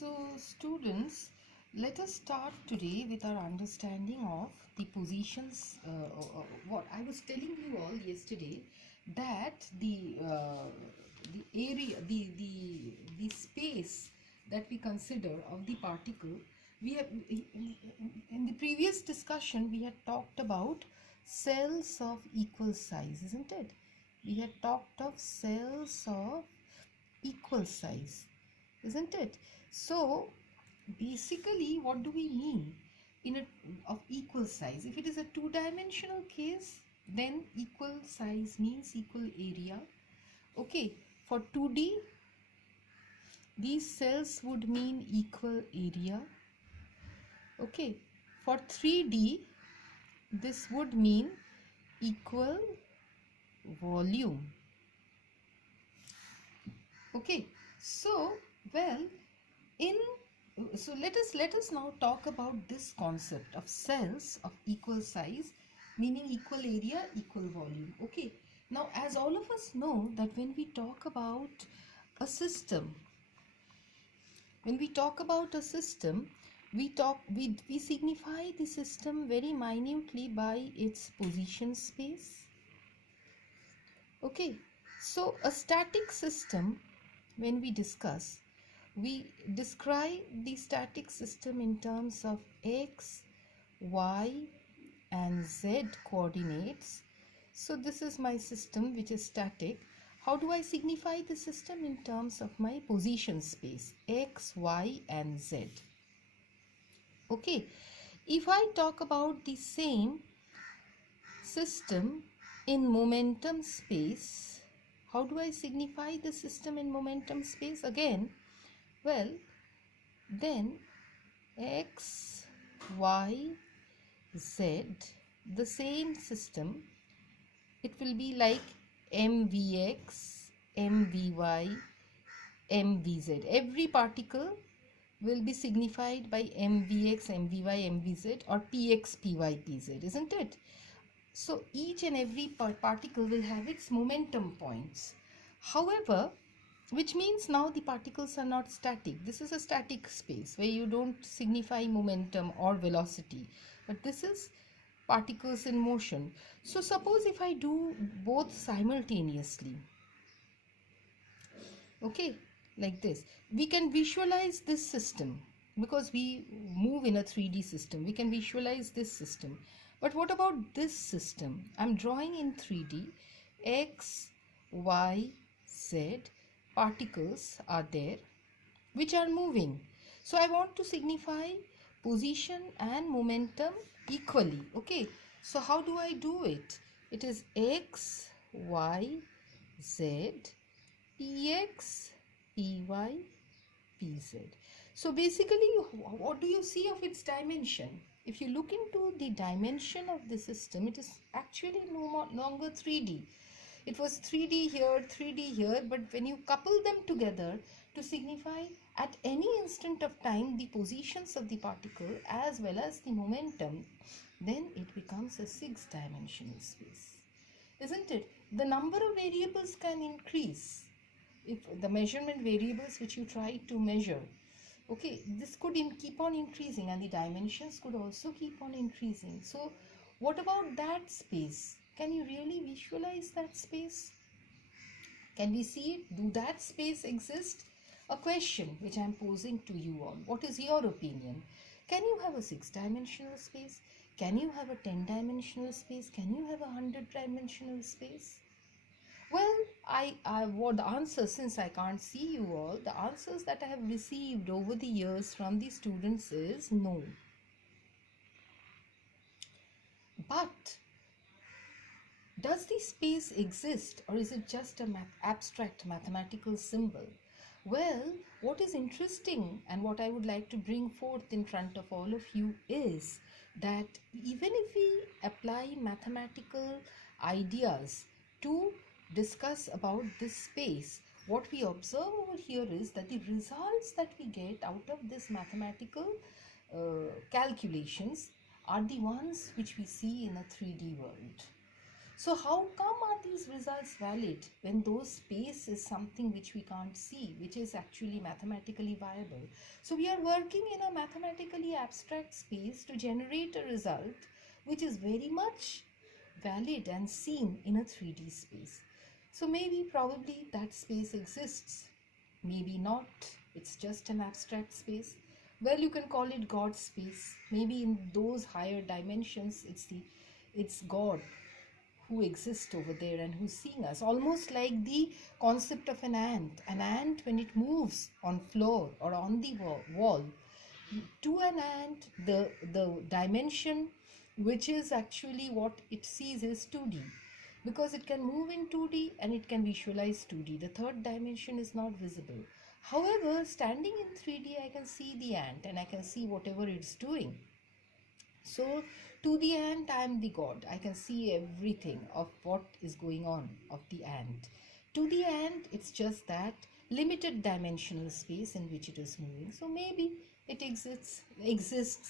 So, students, let us start today with our understanding of the positions. What I was telling you all yesterday, that the area, the space that we consider of the particle. We have in the previous discussion we had talked about cells of equal size, isn't it? We had talked of cells of equal size, isn't it? So basically what do we mean in a of equal size? If it is a two-dimensional case, then equal size means equal area. Okay, for 2D these cells would mean equal area. Okay, for 3D this would mean equal volume. Okay, so well, in so let us now talk about this concept of cells of equal size, meaning equal area, equal volume. Okay, now as all of us know that when we talk about a system, we signify the system very minutely by its position space. Okay, so a static system, when we discuss, we describe the static system in terms of x, y and z coordinates. So this is my system which is static. How do I signify the system? In terms of my position space, x, y and z. Okay, if I talk about the same system in momentum space, how do I signify the system in momentum space? Again, well, then x, y, z, the same system, it will be like mvx, mvy, mvz. Every particle will be signified by mvx, mvy, mvz or px, py, pz, isn't it? So each and every particle will have its momentum points. However, which means now the particles are not static. This is a static space where you don't signify momentum or velocity, but this is particles in motion. So suppose if I do both simultaneously, okay, like this, we can visualize this system because we move in a 3D system. We can visualize this system. But what about this system? I'm drawing in 3D. X, Y, Z particles are there which are moving. So I want to signify position and momentum equally. Okay, so how do I do it? It is x, y, z, px, py, pz. So basically, what do you see of its dimension? If you look into the dimension of the system, it is actually no longer 3D. It was 3D here, 3D here, but when you couple them together to signify at any instant of time the positions of the particle as well as the momentum, then it becomes a 6-dimensional space, isn't it? The number of variables can increase. If the measurement variables which you try to measure, okay, this could keep on increasing and the dimensions could also keep on increasing. So what about that space? Can you really visualize that space? Can we see it? Do that space exist? A question which I am posing to you all. What is your opinion? Can you have a 6-dimensional space? Can you have a 10-dimensional space? Can you have a 100-dimensional space? Well, I what the answers, since I can't see you all, the answers that I have received over the years from the students is no. But does the space exist, or is it just an abstract mathematical symbol? Well, what is interesting and what I would like to bring forth in front of all of you is that even if we apply mathematical ideas to discuss about this space, what we observe over here is that the results that we get out of this mathematical calculations are the ones which we see in a 3D world. So how come are these results valid when those space is something which we can't see, which is actually mathematically viable? So we are working in a mathematically abstract space to generate a result which is very much valid and seen in a 3D space. So maybe probably that space exists, maybe not, it's just an abstract space. Well, you can call it God space. Maybe in those higher dimensions it's God who exists over there and who's seeing us, almost like the concept of an ant. An ant, when it moves on floor or on the wall, to an ant the dimension which is actually what it sees is 2D, because it can move in 2D and it can visualize 2D. The third dimension is not visible. However, standing in 3D, I can see the ant and I can see whatever it's doing. So to the ant, I am the God. I can see everything of what is going on of the ant. To the ant, it's just that limited dimensional space in which it is moving. So maybe it exists,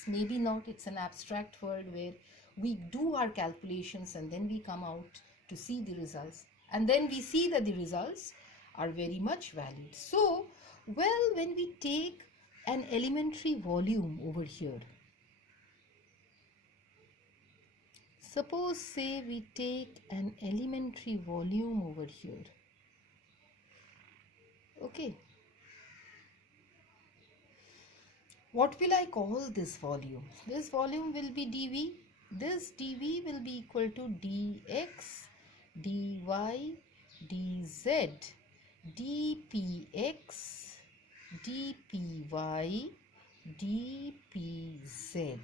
maybe not. It's an abstract world where we do our calculations and then we come out to see the results. And then we see that the results are very much valid. So, well, when we take an elementary volume over here, suppose say we take an elementary volume over here. Okay. What will I call this volume? This volume will be dV. This dV will be equal to dx, dy, dz, dpx, dpy, dpz.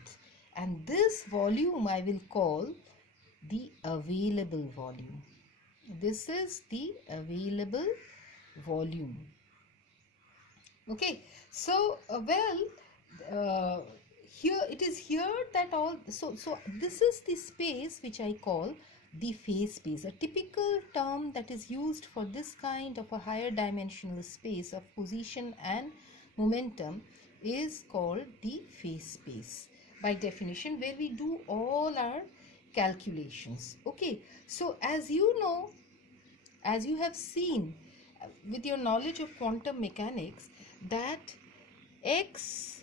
And this volume I will call the available volume. This is the available volume. Okay, so here it is here that all, so this is the space which I call the phase space. A typical term that is used for this kind of a higher dimensional space of position and momentum is called the phase space by definition, where we do all our calculations. Okay, so as you know, as you have seen with your knowledge of quantum mechanics, that x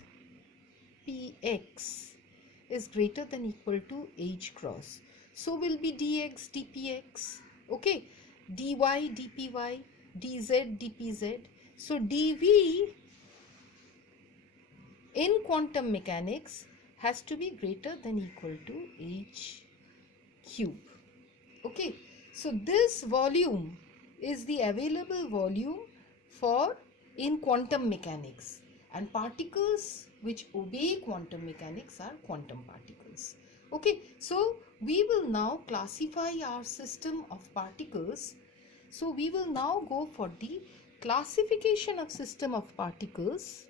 px is greater than equal to h cross. So will be dx dpx, okay, dy dpy, dz dpz. So dv in quantum mechanics has to be greater than equal to h cube. Okay, so this volume is the available volume for in quantum mechanics, and particles which obey quantum mechanics are quantum particles. Okay, so we will now classify our system of particles. So we will now go for the classification of system of particles.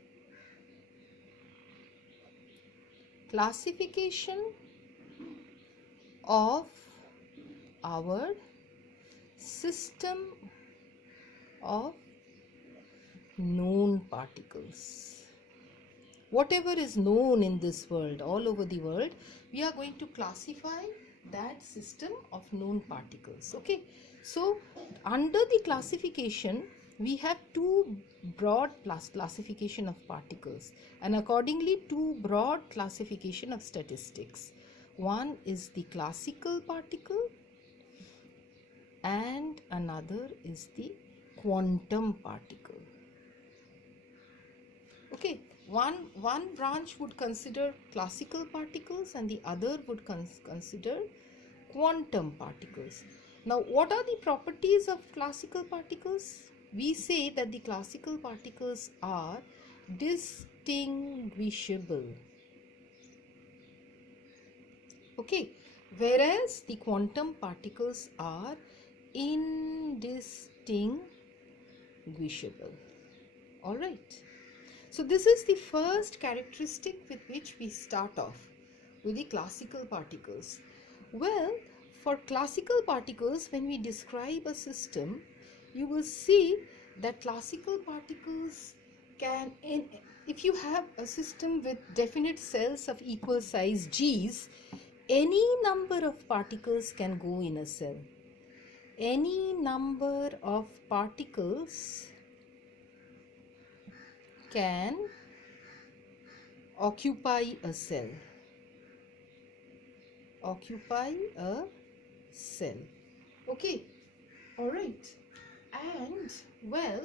Classification of our system of known particles. Whatever is known in this world, all over the world, we are going to classify that system of known particles. Okay, so under the classification we have two broad classification of particles, and accordingly two broad classification of statistics. One is the classical particle and another is the quantum particle. Okay, one branch would consider classical particles and the other would consider quantum particles. Now, what are the properties of classical particles? We say that the classical particles are distinguishable. Okay, whereas the quantum particles are indistinguishable. All right. So this is the first characteristic with which we start off with the classical particles. Well, for classical particles, when we describe a system, you will see that classical particles can, if you have a system with definite cells of equal size G's, any number of particles can go in a cell. Any number of particles can occupy a cell. Occupy a cell. Okay, all right. And well,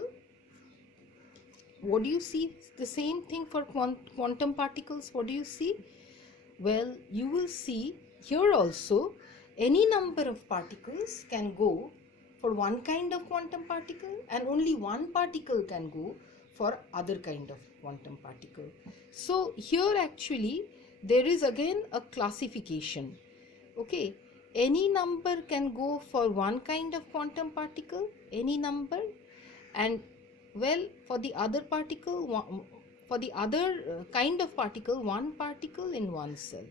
what do you see? The same thing for quantum particles. What do you see? Well, you will see here also any number of particles can go for one kind of quantum particle, and only one particle can go for other kind of quantum particle. So here actually there is again a classification. Okay, any number can go for one kind of quantum particle, any number, and well, for the other particle, for the other kind of particle, one particle in one cell.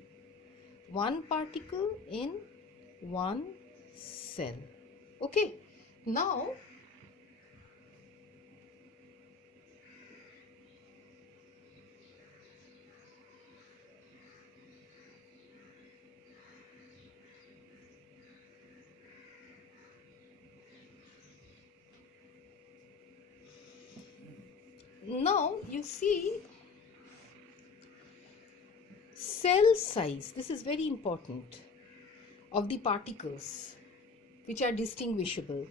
One particle in one cell. Okay, now you see cell size. This is very important of the particles which are distinguishable.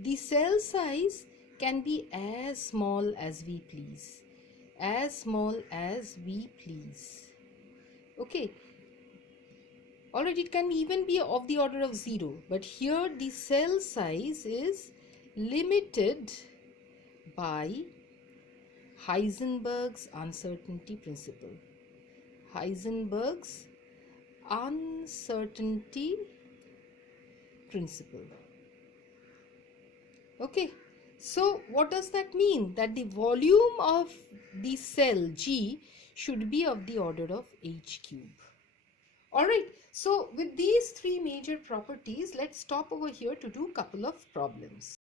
The cell size can be as small as we please. As small as we please. Okay. Alright, it can even be of the order of 0. But here the cell size is limited by Heisenberg's uncertainty principle. Heisenberg's uncertainty principle. Okay, so what does that mean? That the volume of the cell G should be of the order of H cube. Alright, so with these three major properties, let's stop over here to do a couple of problems.